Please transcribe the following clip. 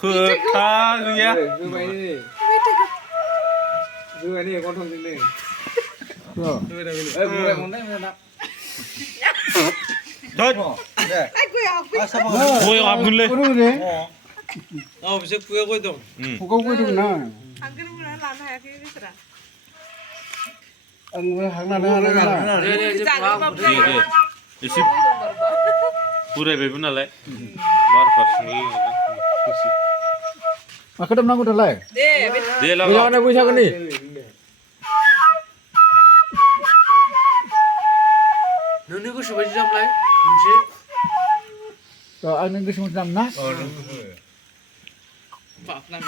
คือท่าคือเงี้ย คือไปนี่คือไปนี่คนทำจริงๆคือไปนี่คือไปมึงได้ไหมนะ เฮ้ย คุยกับคุณเลย 비색 구해고 있던. 보고 있구나. 안 그러면 난 해야 되겠더라. 응, 장난하나. 네네 이제 봐. इसी पूरे बेबी ना ले बार फर्स्ट नहीं 아까도 나고 달라요. 네, दे लगा 이거 하나 보이사거니. 너네 그 시바지 잡라이? 문제? 저 아는 것이 못 남나? 박 남이.